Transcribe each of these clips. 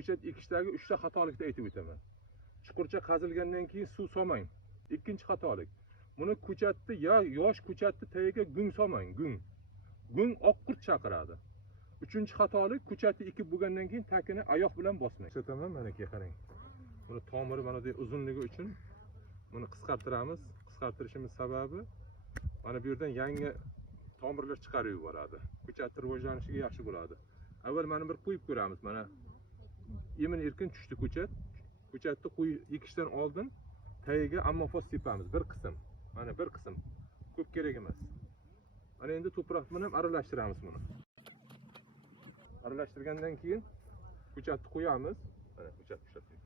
ko'chat ekishdagi 3 ta xatolikni aytib o'taman. Chuqurcha qazilgandan keyin suv solmang. Ikkinchi xatolik. Buni ko'chatni yosh ko'chatni tagiga gung solmang, gung. Gung oqqurt chaqiradi. Uchinchi xatolik, ko'chatni ekib bo'lgandan keyin takini oyoq bilan bosmang. Ko'rsataman, mana ki qarang. Buni tomiri mana bunday uzunligi uchun buni qisqartiramiz. Qisqartirishimiz sababi mana bu yerdan yangi tomirlar chiqarib yuboradi. Ko'chatning rivojlanishiga yaxshi bo'ladi. Avval mana bir qo'yib ko'ramiz. Mana emin erkin tushdi ko'chat. Ko'chatni ekishdan oldin tagiga ammofos sepamiz bir qism. Mana bir qism. Ko'p kerak emas. Mana endi to'proq bilan aralashtiramiz buni. Aralashtirgandan keyin ko'chatni qo'yamiz. Mana ko'chat ushladik.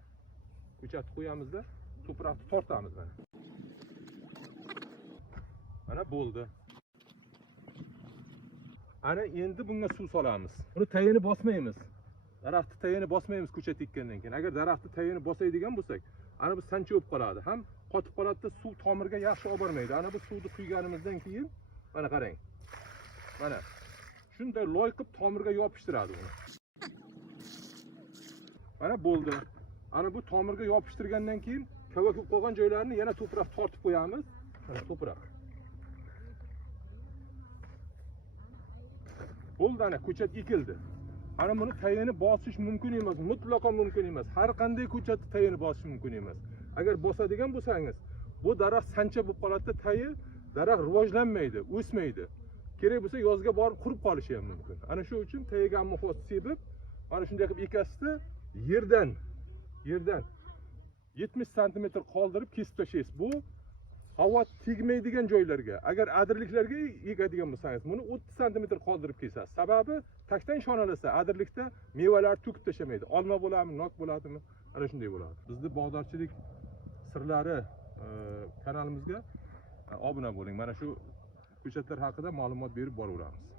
Ko'chatni qo'yamizda to'proqni tortamiz mana. Mana bo'ldi. Ana endi bunga suv solamiz. Buni tagini bosmaymiz. Daraxtni tagini bosmaymiz ko'chat ekkandan keyin. Agar daraxtni tagini bosaydigan bo'lsak, ana bu sancha bo'lib qoladi. Ham qotib qoladi, suv tomirga yaxshi olib bormaydi. Ana bu suvni quyganimizdan keyin mana qarang. Mana shunday loy qilib tomirga yopishtiradi uni. Mana bo'ldi. Ana bu tomirga yopishtirgandan keyin kavak bo'lib qolgan joylarini yana to'proq tortib qo'yamiz. Mana to'proq. Bo'ldi, ana ko'chat ekildi. Ana buni tagini bosish mumkin emas, mutlaqo mumkin emas. Har qanday ko'chatni tagini bosish mumkin emas. Agar bosadigan bo'lsangiz, bu daraxt sancha bo'lib qoladi, tagi daraxt rivojlanmaydi, o'smaydi. Kerak bo'lsa yozga borib qurib qolishi ham mumkin. Ana shu uchun tagiga ammofos sepib, mana shunday qilib ekasizda yerdan 70 sm qoldirib kesib tashlaysiz. Bu havo tegmaydigan joylarga, agar adirliklarga ekadigan bo'lsangiz, buni 30 sm qoldirib kesasiz. Sababi takdan shonalasa, adirlikda mevalar to'kib tashlamaydi. Olma bo'ladimi, nok bo'ladimi? Ana shunday bo'ladi. Bizning bog'dorchilik sirlari kanalimizga obuna bo'ling. Mana shu ko'chatlar haqida ma'lumot berib boraveramiz.